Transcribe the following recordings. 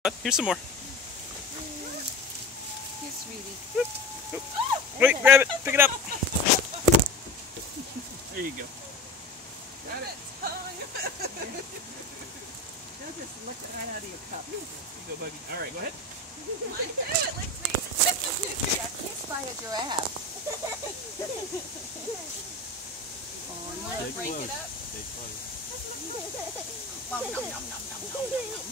Here's some more. Here, sweetie. Whoop, whoop. Wait, grab it. Pick it up. There you go. Got it. Don't just look right out of your cup. Here you go, Buggy. All right, go ahead. Mine too. It licks me. Got kissed by a giraffe. Oh, you want to break it up? Stay close. Nom, nom, nom, nom, nom, nom, nom.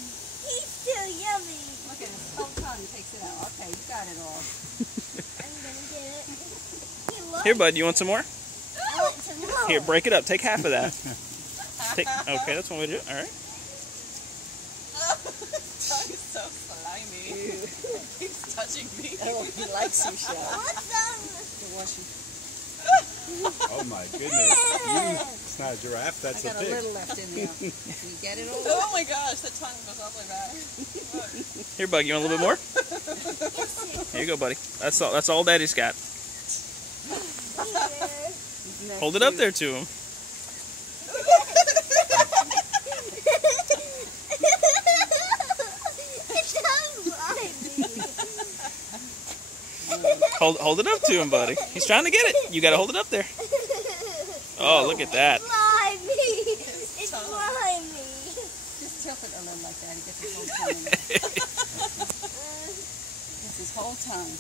He's still yummy. Look at his whole tongue takes it out. Okay, you got it all. I'm gonna get it. He loves Here, bud. You want some more? I want some more. Here, break it up. Take half of that. Okay, that's one way to do it. All right. Tongue is so slimy. He's touching me. Oh, he likes you, Shell. What's on? You're washing. Oh my goodness. It's not a giraffe, that's I a got a pig. little left in there. You get it all? Oh my gosh, the tongue goes all the way back. Here, Bug. You want a little bit more? Here you go, buddy. That's all. That's all Daddy's got. Hold it up there to him. Hold it up to him, buddy. He's trying to get it. You got to hold it up there. Oh, look at that. It's slimy. Just tilt it a little like that. He gets his whole tongue in there. Gets his whole tongue.